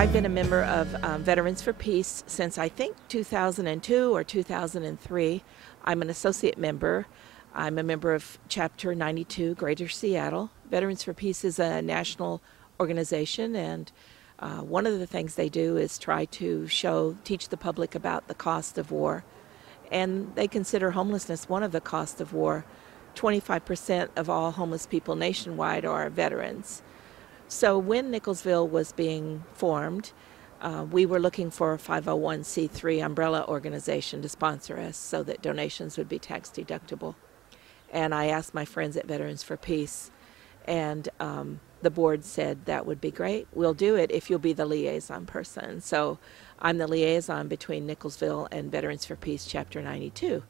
I've been a member of Veterans for Peace since I think 2002 or 2003. I'm an associate member. I'm a member of Chapter 92, Greater Seattle. Veterans for Peace is a national organization, and one of the things they do is try to teach the public about the cost of war. And they consider homelessness one of the costs of war. 25% of all homeless people nationwide are veterans. So when Nicklesville was being formed, we were looking for a 501c3 umbrella organization to sponsor us so that donations would be tax deductible. And I asked my friends at Veterans for Peace, and the board said that would be great. We'll do it if you'll be the liaison person. So I'm the liaison between Nicklesville and Veterans for Peace Chapter 92.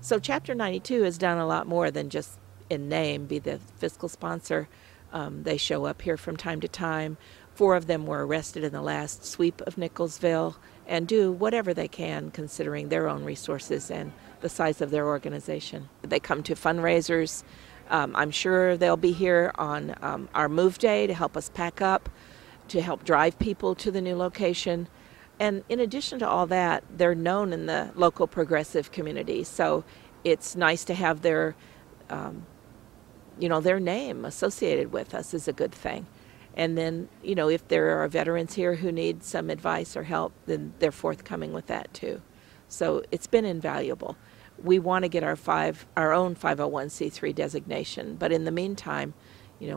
So Chapter 92 has done a lot more than just in name be the fiscal sponsor. They show up here from time to time. 4 of them were arrested in the last sweep of Nicklesville and do whatever they can considering their own resources and the size of their organization. They come to fundraisers. I'm sure they'll be here on our move day to help us pack up, to help drive people to the new location. And in addition to all that, they're known in the local progressive community. So it's nice to have their their name associated with us is a good thing. And then, if there are veterans here who need some advice or help, then they're forthcoming with that too. So it's been invaluable. We want to get our own 501c3 designation, but in the meantime,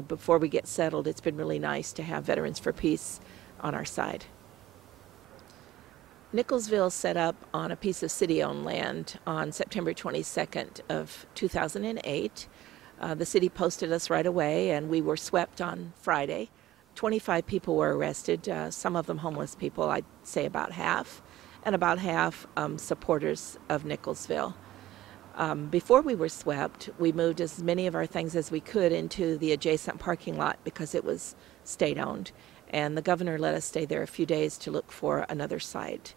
before we get settled, it's been really nice to have Veterans for Peace on our side. Nicklesville set up on a piece of city-owned land on September 22nd of 2008. The city posted us right away, and we were swept on Friday. 25 people were arrested, some of them homeless people, I'd say about half, and about half supporters of Nicklesville. Before we were swept, we moved as many of our things as we could into the adjacent parking lot because it was state-owned, and the governor let us stay there a few days to look for another site.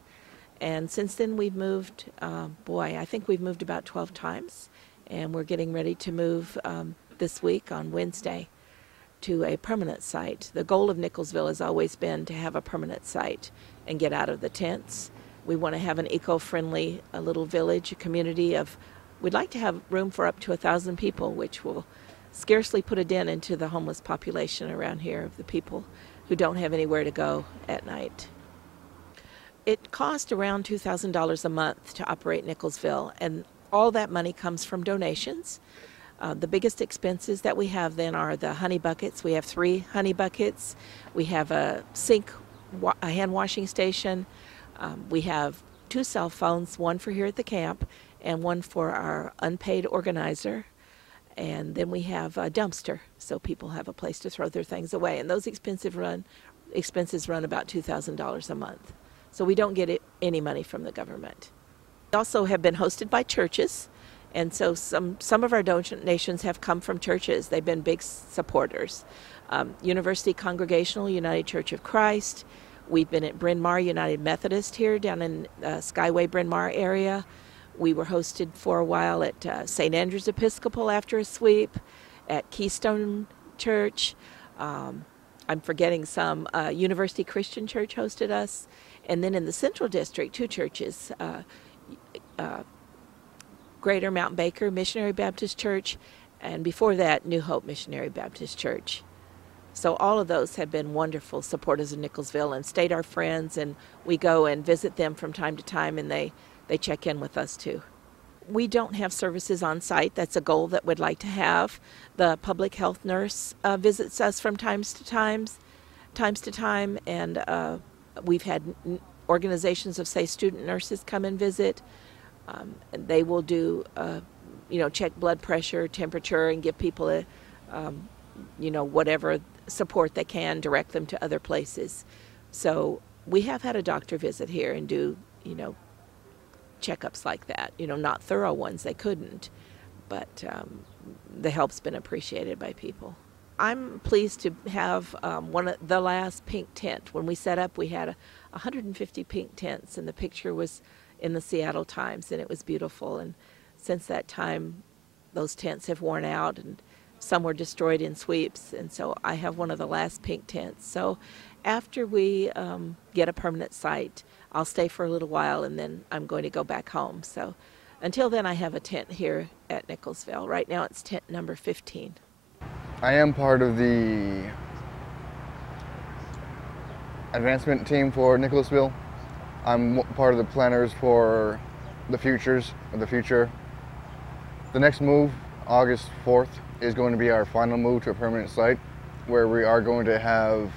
And since then we've moved, I think we've moved about 12 times. And we're getting ready to move this week on Wednesday to a permanent site. The goal of Nicklesville has always been to have a permanent site and get out of the tents. We want to have an eco-friendly little village, a community we'd like to have room for up to 1,000 people, which will scarcely put a dent into the homeless population around here of the people who don't have anywhere to go at night. It cost around $2,000 a month to operate Nicklesville, and all that money comes from donations. The biggest expenses that we have then are the honey buckets. We have 3 honey buckets. We have a sink, a hand washing station. We have 2 cell phones, one for here at the camp and one for our unpaid organizer. And then we have a dumpster so people have a place to throw their things away. And those expenses run about $2,000 a month. So we don't get any money from the government. We also have been hosted by churches, and so some of our donations have come from churches. They've been big supporters. University Congregational United Church of Christ. We've been at Bryn Mawr United Methodist here down in Skyway Bryn Mawr area. We were hosted for a while at St. Andrew's Episcopal after a sweep, at Keystone Church. I'm forgetting some. University Christian Church hosted us. And then in the Central District, 2 churches. Greater Mount Baker Missionary Baptist Church, and before that, New Hope Missionary Baptist Church. So all of those have been wonderful supporters of Nicklesville and stayed our friends, and we go and visit them from time to time, and they check in with us too. We don't have services on site. That's a goal that we'd like to have. The public health nurse visits us from times to time, and we've had organizations of, say, student nurses come and visit. And they will do, check blood pressure, temperature, and give people whatever support they can, direct them to other places. So we have had a doctor visit here and do, checkups like that. Not thorough ones, they couldn't, but the help's been appreciated by people. I'm pleased to have the last pink tent. When we set up, we had 150 pink tents, and the picture was in the Seattle Times, and it was beautiful. And since that time, those tents have worn out, and some were destroyed in sweeps, and so I have one of the last pink tents. So after we get a permanent site, I'll stay for a little while, and then I'm going to go back home. So until then, I have a tent here at Nicklesville. Right now it's tent number 15. I am part of the advancement team for Nicklesville. I'm part of the planners for the futures of the future. The next move, August 4th, is going to be our final move to a permanent site where we are going to have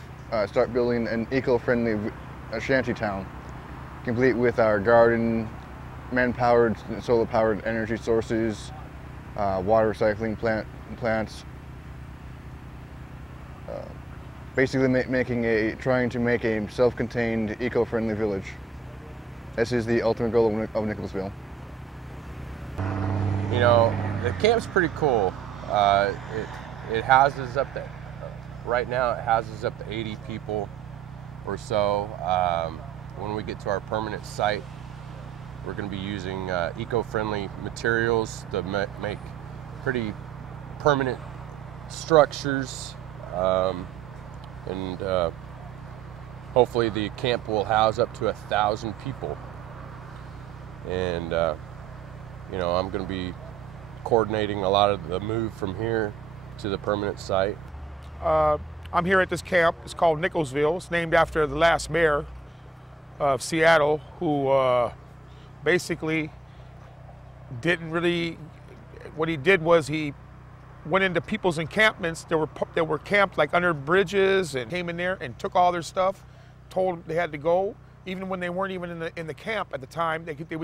start building an eco-friendly shanty town, complete with our garden, man-powered, solar-powered energy sources, water recycling plants. Basically trying to make a self-contained, eco-friendly village. This is the ultimate goal of Nicklesville. You know, the camp's pretty cool. It houses up to, right now it houses up to 80 people or so. When we get to our permanent site, we're going to be using eco-friendly materials to make pretty permanent structures. And hopefully the camp will house up to 1,000 people. And you know, I'm going to be coordinating a lot of the move from here to the permanent site. I'm here at this camp. It's called Nicklesville. It's named after the last mayor of Seattle, who basically didn't really, what he did was he went into people's encampments that were camped like under bridges, and came in there and took all their stuff, told them they had to go. Even when they weren't even in the camp at the time, they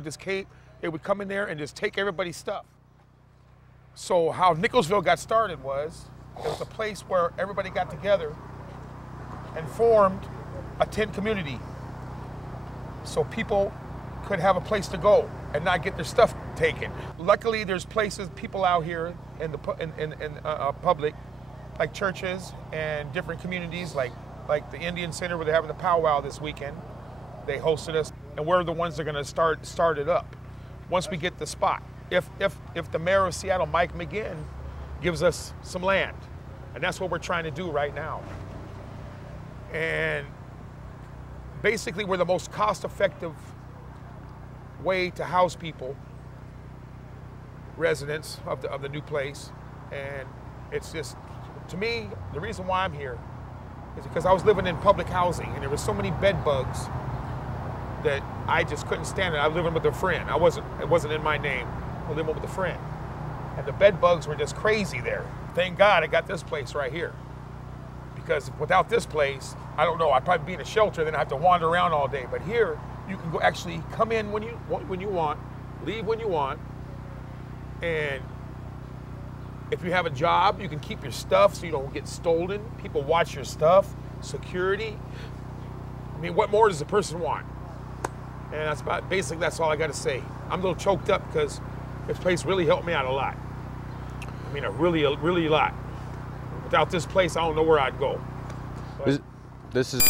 would come in there and just take everybody's stuff. So how Nicklesville got started was, it was a place where everybody got together and formed a tent community, so people could have a place to go and not get their stuff taken. Luckily, there's people out here in the public, like churches and different communities, like the Indian Center, where they're having the powwow this weekend. They hosted us, and we're the ones that are going to start it up once we get the spot. If the mayor of Seattle, Mike McGinn, gives us some land, and that's what we're trying to do right now. And basically, we're the most cost-effective way to house people, residents of the new place. And it's just, to me, the reason why I'm here is because I was living in public housing, and there were so many bed bugs that I just couldn't stand it. I was living with a friend. It wasn't in my name. I was living with a friend. And the bed bugs were just crazy there. Thank God I got this place right here. Because without this place, I don't know, I'd probably be in a shelter, then I'd have to wander around all day. But here, you can go actually come in when you want, leave when you want. And if you have a job, you can keep your stuff so you don't get stolen. People watch your stuff, security. I mean, what more does a person want? And that's about, basically, that's all I got to say. I'm a little choked up because this place really helped me out a lot. I mean, really a lot. Without this place, I don't know where I'd go. But This is